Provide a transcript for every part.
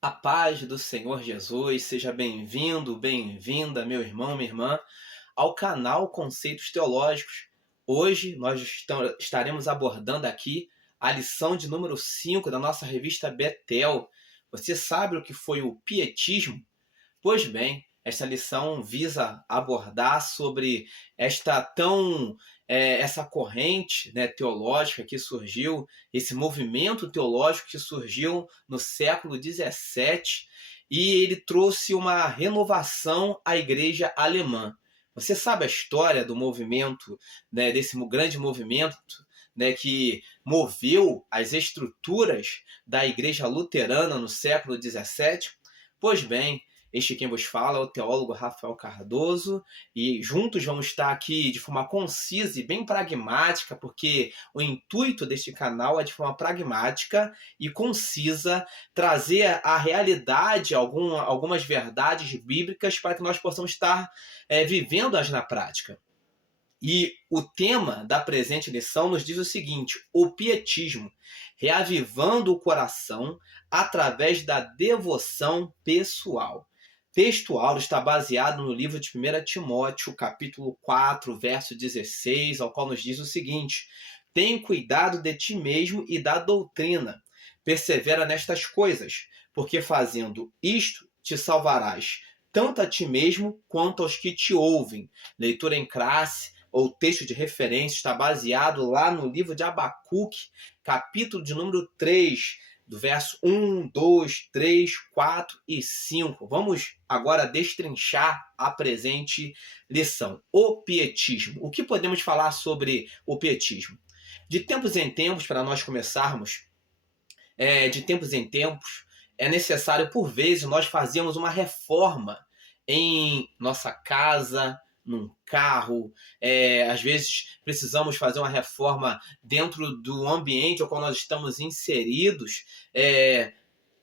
A paz do Senhor Jesus, seja bem-vindo, bem-vinda, meu irmão, minha irmã, ao canal Conceitos Teológicos. Hoje nós estaremos abordando aqui a lição de número 5 da nossa revista Betel. Você sabe o que foi o pietismo? Pois bem, esta lição visa abordar sobre essa corrente, né, teológica que surgiu, esse movimento teológico que surgiu no século XVII, e ele trouxe uma renovação à igreja alemã. Você sabe a história do movimento, né, desse grande movimento, né, que moveu as estruturas da igreja luterana no século XVII? Pois bem, este quem vos fala é o teólogo Rafael Cardoso, e juntos vamos estar aqui de forma concisa e bem pragmática, porque o intuito deste canal é, de forma pragmática e concisa, trazer à realidade algumas verdades bíblicas para que nós possamos estar vivendo-as na prática. E o tema da presente lição nos diz o seguinte: o pietismo, reavivando o coração através da devoção pessoal. Texto áureo está baseado no livro de 1 Timóteo, capítulo 4, verso 16, ao qual nos diz o seguinte: tem cuidado de ti mesmo e da doutrina. Persevera nestas coisas, porque fazendo isto te salvarás, tanto a ti mesmo quanto aos que te ouvem. Leitura em classe ou texto de referência está baseado lá no livro de Abacuque, capítulo de número 3, do verso 1, 2, 3, 4 e 5. Vamos agora destrinchar a presente lição. O pietismo. O que podemos falar sobre o pietismo? De tempos em tempos, para nós começarmos, de tempos em tempos, é necessário, por vezes, nós fazermos uma reforma em nossa casa, num carro. Às vezes precisamos fazer uma reforma dentro do ambiente ao qual nós estamos inseridos.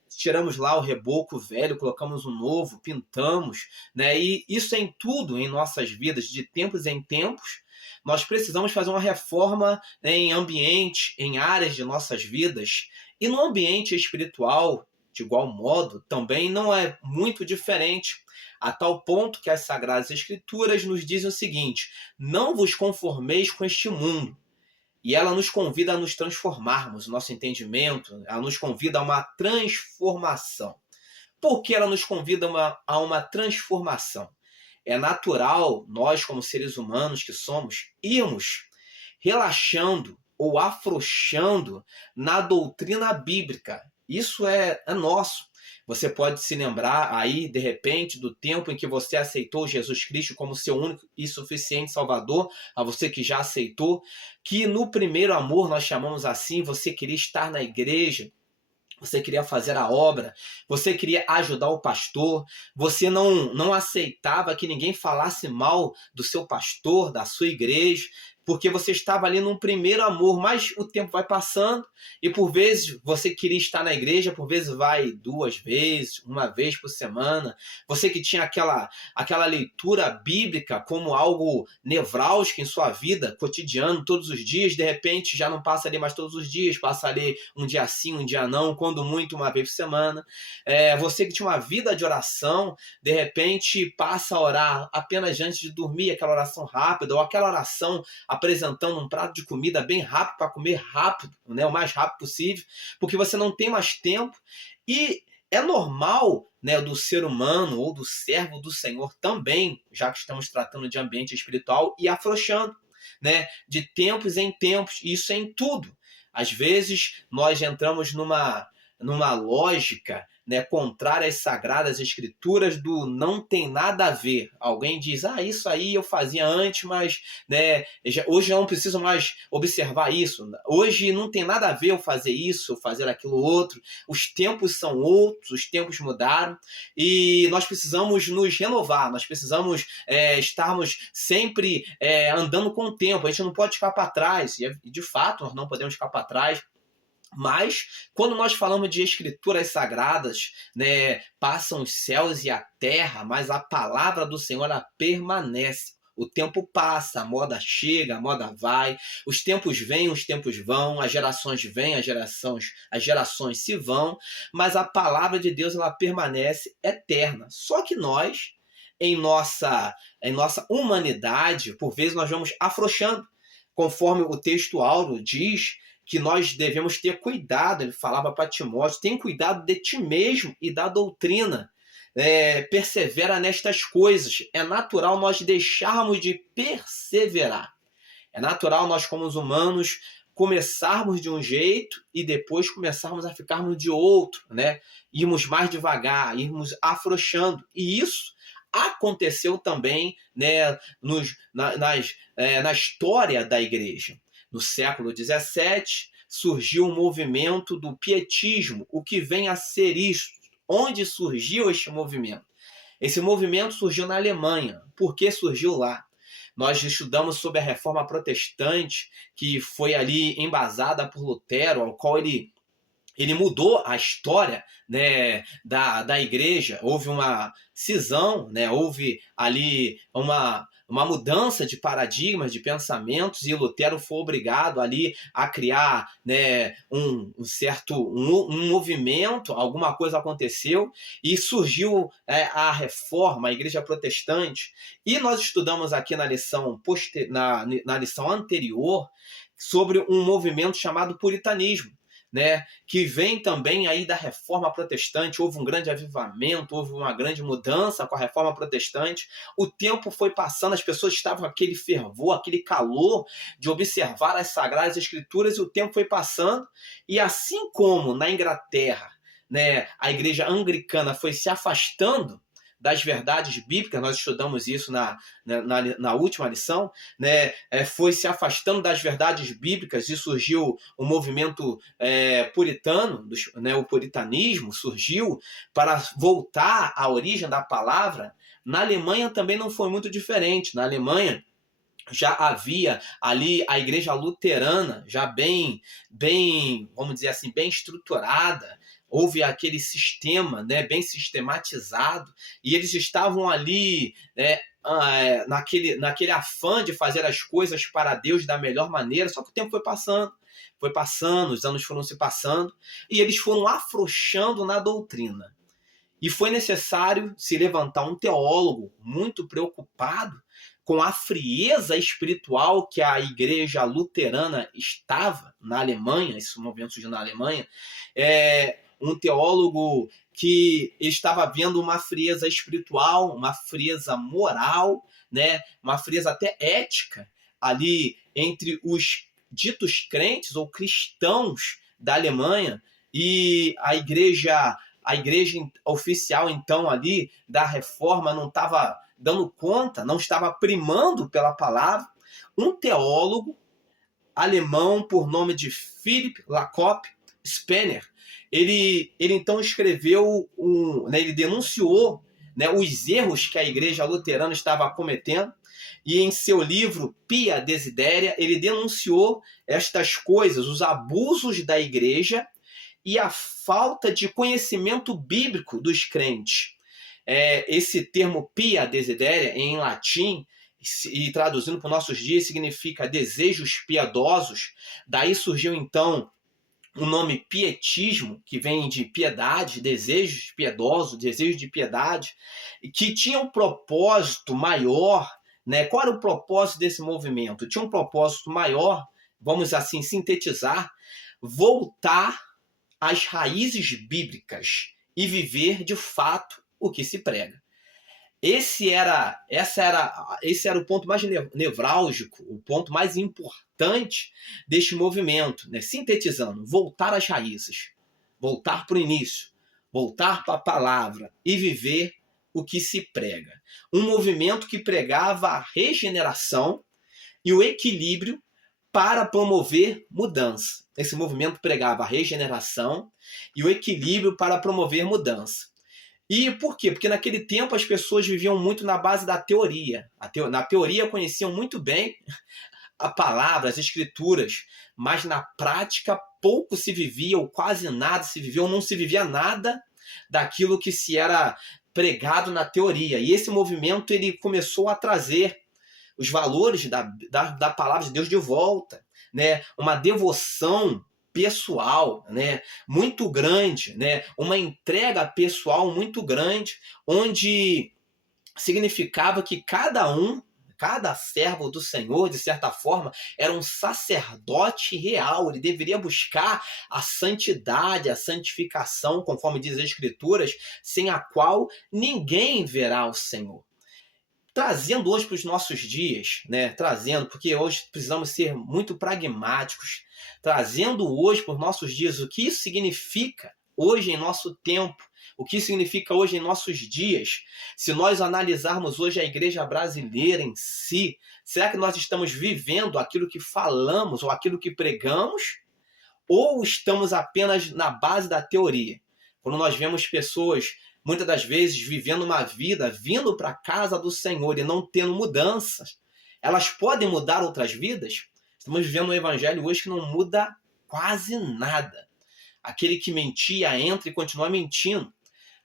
Tiramos lá o reboco velho, colocamos um novo, pintamos, né? E isso é em tudo em nossas vidas, de tempos em tempos. Nós precisamos fazer uma reforma, né, em ambientes, em áreas de nossas vidas. E no ambiente espiritual, de igual modo, também não é muito diferente, a tal ponto que as Sagradas Escrituras nos dizem o seguinte: não vos conformeis com este mundo. E ela nos convida a nos transformarmos, o nosso entendimento, ela nos convida a uma transformação. Por que ela nos convida a uma transformação? É natural, nós como seres humanos que somos, irmos relaxando ou afrouxando na doutrina bíblica. Isso é nosso. Você pode se lembrar aí, de repente, do tempo em que você aceitou Jesus Cristo como seu único e suficiente Salvador, a você que já aceitou, que no primeiro amor, nós chamamos assim, você queria estar na igreja, você queria fazer a obra, você queria ajudar o pastor, você não aceitava que ninguém falasse mal do seu pastor, da sua igreja, porque você estava ali num primeiro amor, mas o tempo vai passando e por vezes você queria estar na igreja, por vezes vai 2 vezes, uma vez por semana. Você que tinha aquela leitura bíblica como algo nevrálgico em sua vida, cotidiano, todos os dias, de repente já não passa ali mais todos os dias, passa ali um dia sim, um dia não, quando muito, uma vez por semana. Você que tinha uma vida de oração, de repente passa a orar apenas antes de dormir, aquela oração rápida, ou aquela oração apresentando um prato de comida bem rápido para comer rápido, né, o mais rápido possível, porque você não tem mais tempo. E é normal, né, do ser humano ou do servo do Senhor também, já que estamos tratando de ambiente espiritual, e afrouxando, né, de tempos em tempos. Isso é em tudo. Às vezes nós entramos numa lógica, né, contrária às Sagradas Escrituras do não tem nada a ver. Alguém diz, isso aí eu fazia antes, mas, né, hoje eu não preciso mais observar isso. Hoje não tem nada a ver eu fazer isso, eu fazer aquilo outro. Os tempos são outros, os tempos mudaram e nós precisamos nos renovar, nós precisamos estarmos sempre andando com o tempo. A gente não pode ficar para trás, e de fato nós não podemos ficar para trás. Mas, quando nós falamos de escrituras sagradas, né, passam os céus e a terra, mas a palavra do Senhor ela permanece. O tempo passa, a moda chega, a moda vai, os tempos vêm, os tempos vão, as gerações vêm, as gerações se vão, mas a palavra de Deus ela permanece eterna. Só que nós, em nossa humanidade, por vezes nós vamos afrouxando, conforme o texto áureo diz que nós devemos ter cuidado. Ele falava para Timóteo: tem cuidado de ti mesmo e da doutrina. Persevera nestas coisas. É natural nós deixarmos de perseverar. É natural nós, como os humanos, começarmos de um jeito e depois começarmos a ficarmos de outro, né? Irmos mais devagar, irmos afrouxando. E isso aconteceu também, né, na história da igreja. No século XVII, surgiu o movimento do pietismo. O que vem a ser isso? Onde surgiu este movimento? Esse movimento surgiu na Alemanha. Por que surgiu lá? Nós estudamos sobre a Reforma Protestante, que foi ali embasada por Lutero, ao qual ele mudou a história, né, da igreja. Houve uma cisão, né, houve ali uma mudança de paradigmas, de pensamentos, e Lutero foi obrigado ali a criar, né, um movimento. Alguma coisa aconteceu e surgiu a Reforma, a Igreja Protestante. E nós estudamos aqui na lição anterior sobre um movimento chamado puritanismo, né, que vem também aí da Reforma Protestante. Houve um grande avivamento, houve uma grande mudança com a Reforma Protestante. O tempo foi passando, as pessoas estavam com aquele fervor, aquele calor de observar as Sagradas Escrituras, e o tempo foi passando, e assim como na Inglaterra, né, a igreja anglicana foi se afastando das verdades bíblicas, nós estudamos isso na última lição, né? Foi se afastando das verdades bíblicas e surgiu o movimento puritano, né? O puritanismo surgiu para voltar à origem da palavra. Na Alemanha também não foi muito diferente. Na Alemanha já havia ali a igreja luterana já bem, vamos dizer assim, bem estruturada. Houve aquele sistema, né, bem sistematizado, e eles estavam ali, né, naquele afã de fazer as coisas para Deus da melhor maneira. Só que o tempo foi passando, os anos foram se passando, e eles foram afrouxando na doutrina. E foi necessário se levantar um teólogo muito preocupado com a frieza espiritual que a igreja luterana estava na Alemanha. Esse movimento surgiu na Alemanha. Um teólogo que estava vendo uma frieza espiritual, uma frieza moral, né, uma frieza até ética ali entre os ditos crentes ou cristãos da Alemanha e a igreja oficial, então, ali da Reforma não estava dando conta, não estava primando pela palavra. Um teólogo alemão por nome de Philipp Jakob Spener, ele então escreveu, né, ele denunciou, né, os erros que a igreja luterana estava cometendo, e em seu livro Pia Desideria, ele denunciou estas coisas, os abusos da igreja e a falta de conhecimento bíblico dos crentes. Esse termo Pia Desideria, em latim, e traduzindo para os nossos dias, significa desejos piedosos. Daí surgiu, então, o nome pietismo, que vem de piedade, desejos piedosos, desejos de piedade, que tinha um propósito maior, né? Qual era o propósito desse movimento? Tinha um propósito maior, vamos assim sintetizar, voltar às raízes bíblicas e viver de fato o que se prega. Esse era o ponto mais nevrálgico, o ponto mais importante deste movimento, né? Sintetizando, voltar às raízes, voltar para o início, voltar para a palavra e viver o que se prega. Um movimento que pregava a regeneração e o equilíbrio para promover mudança. Esse movimento pregava a regeneração e o equilíbrio para promover mudança. E por quê? Porque naquele tempo as pessoas viviam muito na base da teoria. Na teoria conheciam muito bem a palavra, as escrituras, mas na prática pouco se vivia, ou quase nada se vivia, ou não se vivia nada daquilo que se era pregado na teoria. E esse movimento ele começou a trazer os valores da palavra de Deus de volta, né? Uma devoção pessoal, né? Muito grande, né? Uma entrega pessoal muito grande, onde significava que cada servo do Senhor, de certa forma, era um sacerdote real. Ele deveria buscar a santidade, a santificação, conforme diz as Escrituras, sem a qual ninguém verá o Senhor. Trazendo hoje para os nossos dias, né? Trazendo, porque hoje precisamos ser muito pragmáticos, trazendo hoje para os nossos dias o que isso significa hoje em nosso tempo, o que significa hoje em nossos dias. Se nós analisarmos hoje a igreja brasileira em si, será que nós estamos vivendo aquilo que falamos ou aquilo que pregamos? Ou estamos apenas na base da teoria? Quando nós vemos pessoas, muitas das vezes, vivendo uma vida, vindo para a casa do Senhor e não tendo mudanças, elas podem mudar outras vidas? Estamos vivendo um evangelho hoje que não muda quase nada. Aquele que mentia entra e continua mentindo.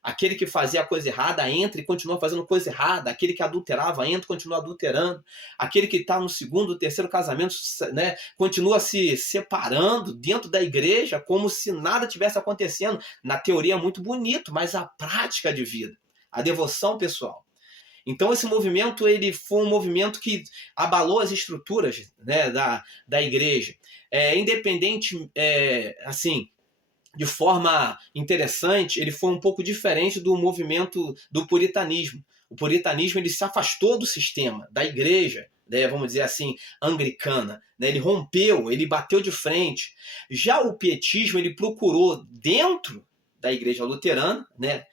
Aquele que fazia a coisa errada entra e continua fazendo coisa errada. Aquele que adulterava entra e continua adulterando. Aquele que está no segundo, terceiro casamento, né, continua se separando dentro da igreja como se nada tivesse acontecendo. Na teoria é muito bonito, mas a prática de vida, a devoção pessoal. Então esse movimento ele foi um movimento que abalou as estruturas, né, da igreja. Independente, assim, de forma interessante, ele foi um pouco diferente do movimento do puritanismo. O puritanismo ele se afastou do sistema, da igreja, né, vamos dizer assim, anglicana. Né, ele rompeu, ele bateu de frente. Já o pietismo ele procurou dentro da igreja luterana, né,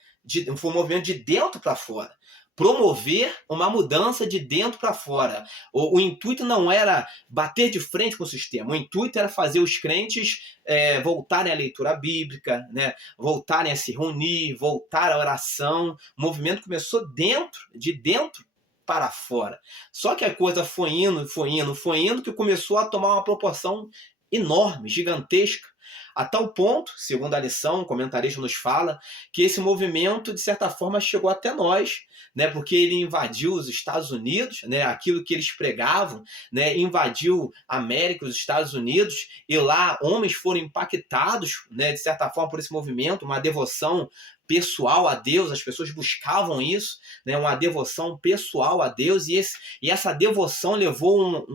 foi um movimento de dentro para fora. Promover uma mudança de dentro para fora. O intuito não era bater de frente com o sistema, o intuito era fazer os crentes voltarem à leitura bíblica, né? Voltarem a se reunir, voltar à oração. O movimento começou de dentro para fora. Só que a coisa foi indo, que começou a tomar uma proporção enorme, gigantesca, a tal ponto, segundo a lição, o comentarista nos fala, que esse movimento, de certa forma, chegou até nós, né, porque ele invadiu os Estados Unidos, né, aquilo que eles pregavam, né, invadiu a América, os Estados Unidos, e lá homens foram impactados, né, de certa forma, por esse movimento, uma devoção pessoal a Deus, as pessoas buscavam isso, né, uma devoção pessoal a Deus, e essa devoção levou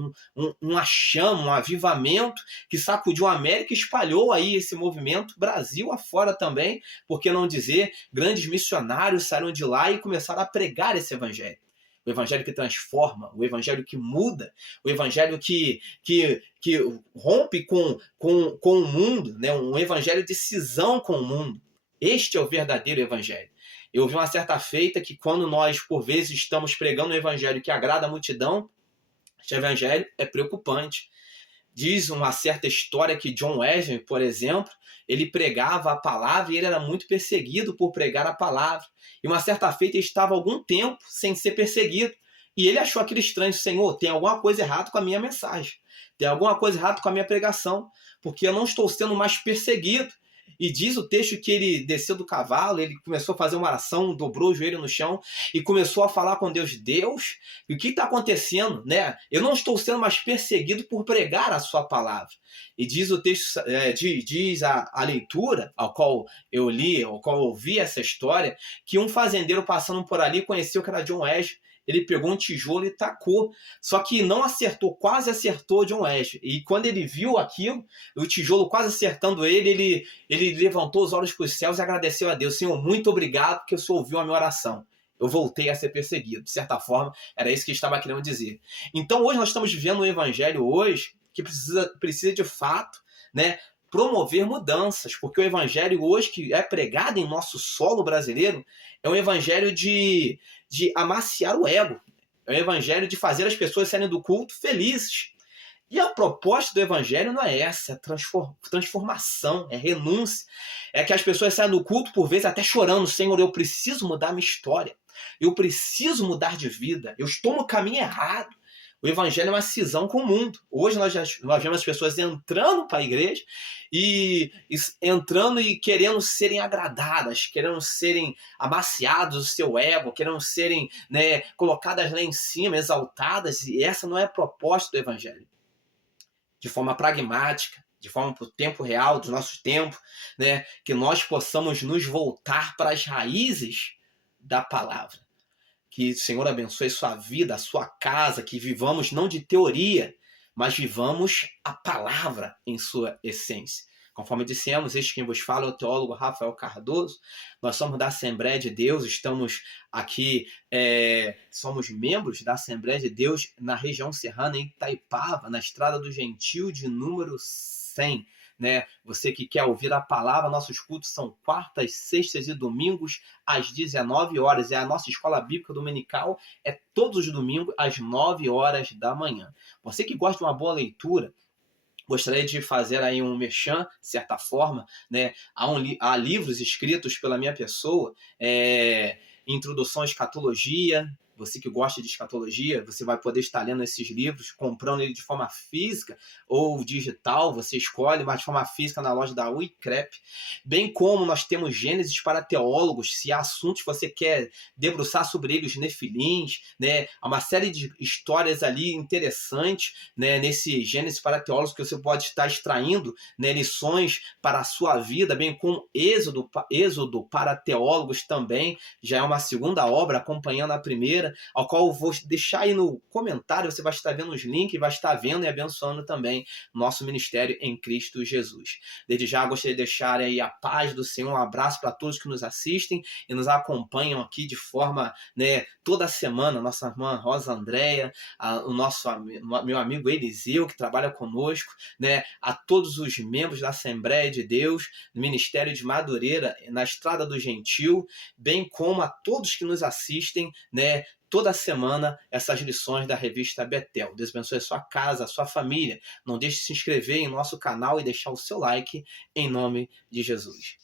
uma chama, um avivamento que sacudiu a América e espalhou aí esse movimento Brasil afora também, por que não dizer, grandes missionários saíram de lá e começaram a pregar esse evangelho. O evangelho que transforma, o evangelho que muda, o evangelho que rompe com o mundo, né, um evangelho de cisão com o mundo. Este é o verdadeiro evangelho. Eu vi uma certa feita que quando nós, por vezes, estamos pregando um evangelho que agrada a multidão, este evangelho é preocupante. Diz uma certa história que John Wesley, por exemplo, ele pregava a palavra e ele era muito perseguido por pregar a palavra. E uma certa feita ele estava algum tempo sem ser perseguido. E ele achou aquilo estranho. Senhor, tem alguma coisa errada com a minha mensagem. Tem alguma coisa errada com a minha pregação. Porque eu não estou sendo mais perseguido. E diz o texto que ele desceu do cavalo, ele começou a fazer uma oração, dobrou o joelho no chão e começou a falar com Deus. Deus, o que está acontecendo? Né? Eu não estou sendo mais perseguido por pregar a sua palavra. E diz o texto, diz a leitura, ao qual eu li, ao qual eu ouvi essa história, que um fazendeiro passando por ali conheceu que era John Wesley. Ele pegou um tijolo e tacou. Só que não acertou, quase acertou John Wesley. E quando ele viu aquilo, o tijolo quase acertando ele levantou os olhos para os céus e agradeceu a Deus. Senhor, muito obrigado porque o Senhor ouviu a minha oração. Eu voltei a ser perseguido. De certa forma, era isso que ele estava querendo dizer. Então hoje nós estamos vivendo um evangelho hoje que precisa de fato, né, promover mudanças, porque o evangelho hoje que é pregado em nosso solo brasileiro é um evangelho de amaciar o ego, é um evangelho de fazer as pessoas saírem do culto felizes. E a proposta do evangelho não é essa, é transformação, é renúncia, é que as pessoas saiam do culto por vezes até chorando, Senhor, eu preciso mudar a minha história, eu preciso mudar de vida, eu estou no caminho errado. O evangelho é uma cisão com o mundo. Hoje nós vemos as pessoas entrando para a igreja e entrando e querendo serem agradadas, querendo serem amaciados o seu ego, querendo serem, né, colocadas lá em cima, exaltadas, e essa não é a proposta do evangelho. De forma pragmática, de forma para o tempo real, dos nossos tempos, né, que nós possamos nos voltar para as raízes da palavra. Que o Senhor abençoe sua vida, a sua casa, que vivamos não de teoria, mas vivamos a palavra em sua essência. Conforme dissemos, este quem vos fala é o teólogo Rafael Cardoso. Nós somos da Assembleia de Deus, estamos aqui, somos membros da Assembleia de Deus na região serrana, em Itaipava, na Estrada do Gentil, de número 100. Né? Você que quer ouvir a palavra, nossos cultos são quartas, sextas e domingos às 19 horas. É a nossa escola bíblica dominical, é todos os domingos às 9 horas da manhã. Você que gosta de uma boa leitura, gostaria de fazer aí um merchan, de certa forma, né? Há livros escritos pela minha pessoa, Introdução à Escatologia. Você que gosta de escatologia, você vai poder estar lendo esses livros, comprando ele de forma física ou digital, você escolhe, mas de forma física na loja da Uicrep. Bem como nós temos Gênesis para teólogos, se há assuntos que você quer debruçar sobre eles, os nefilins, né? Há uma série de histórias ali interessantes, né? Nesse Gênesis para teólogos que você pode estar extraindo, né? Lições para a sua vida, bem como Êxodo para teólogos também, já é uma segunda obra acompanhando a primeira, ao qual eu vou deixar aí no comentário, você vai estar vendo os links, vai estar vendo e abençoando também nosso ministério em Cristo Jesus. Desde já gostaria de deixar aí a paz do Senhor, um abraço para todos que nos assistem e nos acompanham aqui de forma, né, toda semana, nossa irmã Rosa Andréia, meu amigo Eliseu, que trabalha conosco, né, a todos os membros da Assembleia de Deus, do Ministério de Madureira, na Estrada do Gentil, bem como a todos que nos assistem, né, toda semana, essas lições da revista Betel. Deus abençoe a sua casa, a sua família. Não deixe de se inscrever em nosso canal e deixar o seu like, em nome de Jesus.